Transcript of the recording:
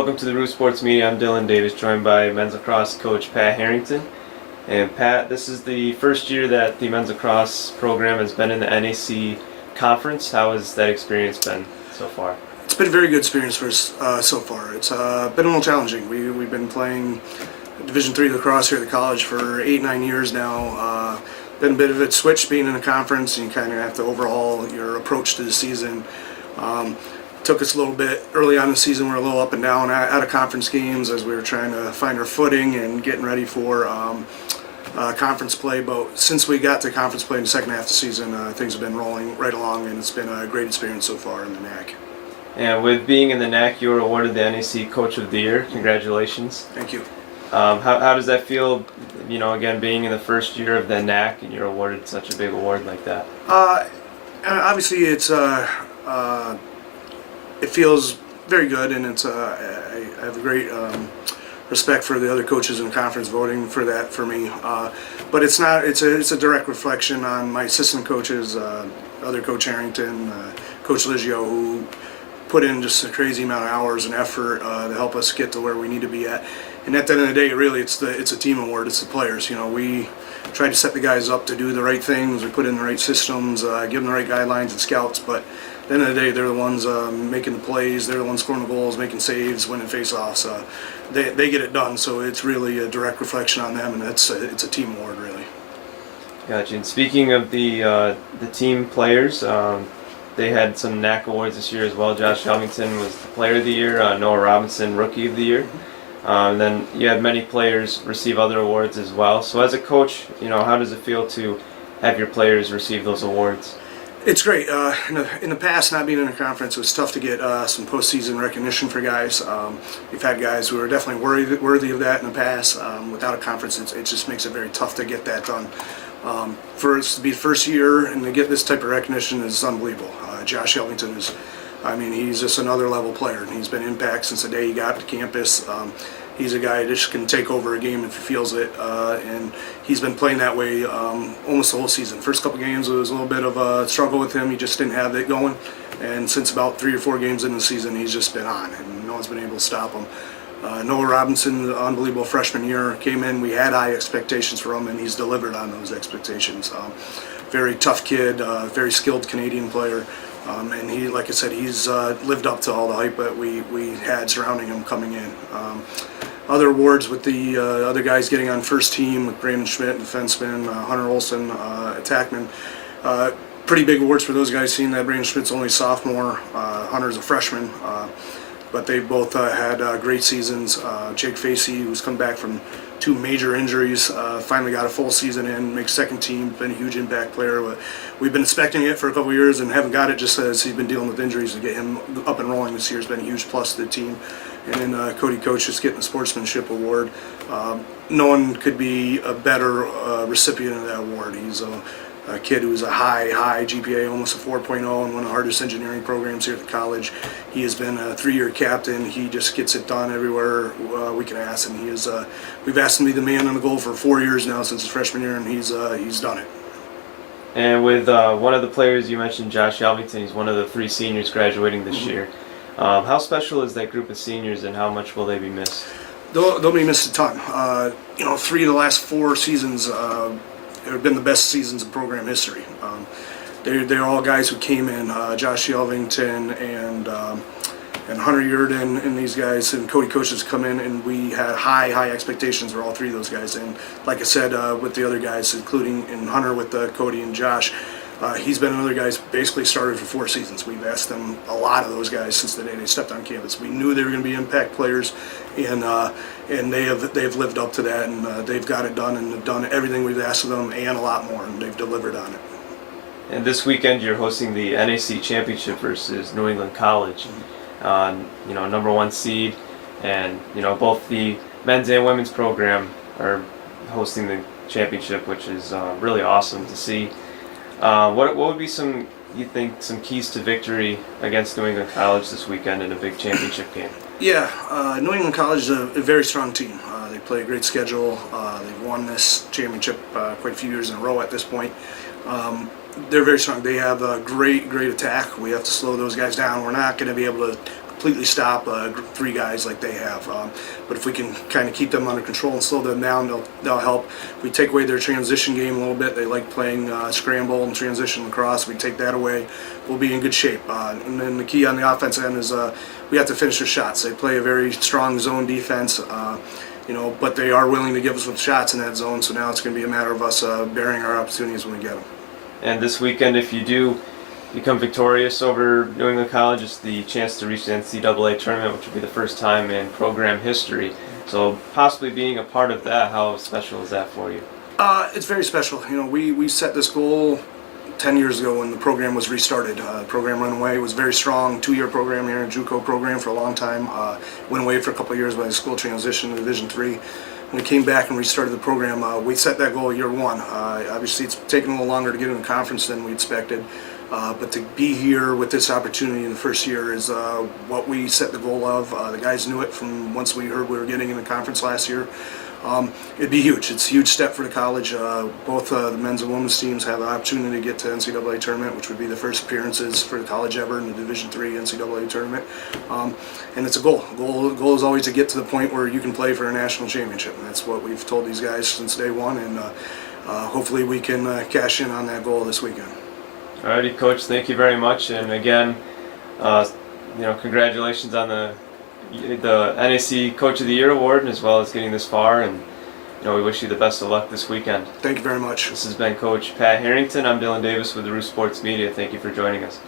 Welcome to the Roof Sports Media. I'm Dylan Davis, joined by men's lacrosse coach Pat Harrington. And Pat, this is the first year that the men's lacrosse program has been in the NAC conference. How has that experience been so far? It's been a very good experience for us so far. It's been a little challenging. We've been playing Division III lacrosse here at the college for 8-9 years now. Been a bit of a switch being in a conference, and you kind of have to overhaul your approach to the season. Took us a little bit early on in the season. We were a little up and down out of conference games as we were trying to find our footing and getting ready for conference play. But since we got to conference play in the second half of the season, things have been rolling right along, and it's been a great experience so far in the NAC. And with being in the NAC, you were awarded the NAC Coach of the Year. Congratulations. Thank you. How does that feel, again, being in the first year of the NAC and you're awarded such a big award like that? Obviously, it feels very good, and I have a great respect for the other coaches in the conference voting for that for me. But it's not. It's a direct reflection on my assistant coaches, other Coach Harrington, Coach Liggio, who put in just a crazy amount of hours and effort to help us get to where we need to be at. And at the end of the day, really, it's a team award. It's the players. We try to set the guys up to do the right things. We put in the right systems, give them the right guidelines and scouts. But at the end of the day, they're the ones making the plays. They're the ones scoring the goals, making saves, winning face-offs. They get it done. So it's really a direct reflection on them, and it's a team award, really. Gotcha. And speaking of the team players, they had some NAC Awards this year as well. Josh Shelvington was the Player of the Year. Noah Robinson, Rookie of the Year. And then you had many players receive other awards as well. So as a coach, how does it feel to have your players receive those awards? It's great. In the past, not being in a conference, it was tough to get some postseason recognition for guys. We've had guys who are definitely worthy of that in the past. Without a conference, it just makes it very tough to get that done. For us to be the first year and to get this type of recognition is unbelievable. Josh Shelvington he's just another level player. He's been impact since the day he got to campus. He's a guy that just can take over a game if he feels it, and he's been playing that way almost the whole season. First couple games it was a little bit of a struggle with him. He just didn't have it going, and since about 3 or 4 games in the season, he's just been on, and no one's been able to stop him. Noah Robinson, unbelievable freshman year, came in. We had high expectations for him, and he's delivered on those expectations. Very tough kid, very skilled Canadian player. And he, like I said, he's lived up to all the hype that we had surrounding him coming in. Other awards with the other guys getting on first team, with Brandon Schmidt, defenseman, Hunter Olson, attackman. Pretty big awards for those guys, seeing that Brandon Schmidt's only sophomore, Hunter's a freshman. But they both had great seasons. Jake Facey, who's come back from 2 major injuries, finally got a full season in, makes second team, been a huge impact player. But we've been expecting it for a couple of years and haven't got it just as he's been dealing with injuries. To get him up and rolling this year has been a huge plus to the team. And then Cody Coach just getting the Sportsmanship Award. No one could be a better recipient of that award. He's a kid who's a high GPA, almost a 4.0, and one of the hardest engineering programs here at the college. He has been a 3-year captain. He just gets it done everywhere we can ask, and we've asked him to be the man on the goal for 4 years now since his freshman year, and he's done it. And with one of the players you mentioned, Josh Shelvington, he's one of the 3 seniors graduating this year. How special is that group of seniors, and how much will they be missed? They'll be missed a ton. 3 of the last 4 seasons have been the best seasons in program history. They're all guys who came in, Josh Shelvington and Hunter Yurden, and these guys, and Cody Coach has come in, and we had high expectations for all 3 of those guys. And like I said, with the other guys, including in Hunter with Cody and Josh, he's been another guy who's basically started for 4 seasons. We've asked them, a lot of those guys, since the day they stepped on campus. We knew they were going to be impact players, and they've lived up to that, and they've got it done, and they've done everything we've asked of them and a lot more, and they've delivered on it. And this weekend you're hosting the NAC Championship versus New England College, number 1 seed, and both the men's and women's program are hosting the championship, which is really awesome to see. What would be some keys to victory against New England College this weekend in a big championship game? Yeah, New England College is a very strong team. They play a great schedule. They've won this championship quite a few years in a row at this point. They're very strong. They have a great attack. We have to slow those guys down. We're not going to be able to completely stop 3 guys like they have. But if we can kind of keep them under control and slow them down, they'll help. If we take away their transition game a little bit, they like playing scramble and transition lacrosse. We take that away, we'll be in good shape. And then the key on the offense end is we have to finish their shots. They play a very strong zone defense. But they are willing to give us some shots in that zone, so now it's going to be a matter of us bearing our opportunities when we get them. And this weekend, if you do become victorious over New England College, it's the chance to reach the NCAA tournament, which will be the first time in program history. So possibly being a part of that, how special is that for you? It's very special. We set this goal 10 years ago when the program was restarted. Program went away. It was a very strong 2-year program here, a JUCO program for a long time. Went away for a couple of years when the school transitioned to Division III. When we came back and restarted the program, we set that goal year 1. Obviously, it's taken a little longer to get in the conference than we expected. But to be here with this opportunity in the first year is what we set the goal of. The guys knew it from once we heard we were getting in the conference last year. It'd be huge. It's a huge step for the college. Both the men's and women's teams have an opportunity to get to NCAA tournament, which would be the first appearances for the college ever in the Division III NCAA tournament. And it's a goal. The goal is always to get to the point where you can play for a national championship. And that's what we've told these guys since day one. And hopefully we can cash in on that goal this weekend. Alrighty, Coach. Thank you very much. And again, congratulations on the NAC Coach of the Year award, as well as getting this far, and we wish you the best of luck this weekend. Thank you very much. This has been Coach Pat Harrington. I'm Dylan Davis with the Roost Sports Media. Thank you for joining us.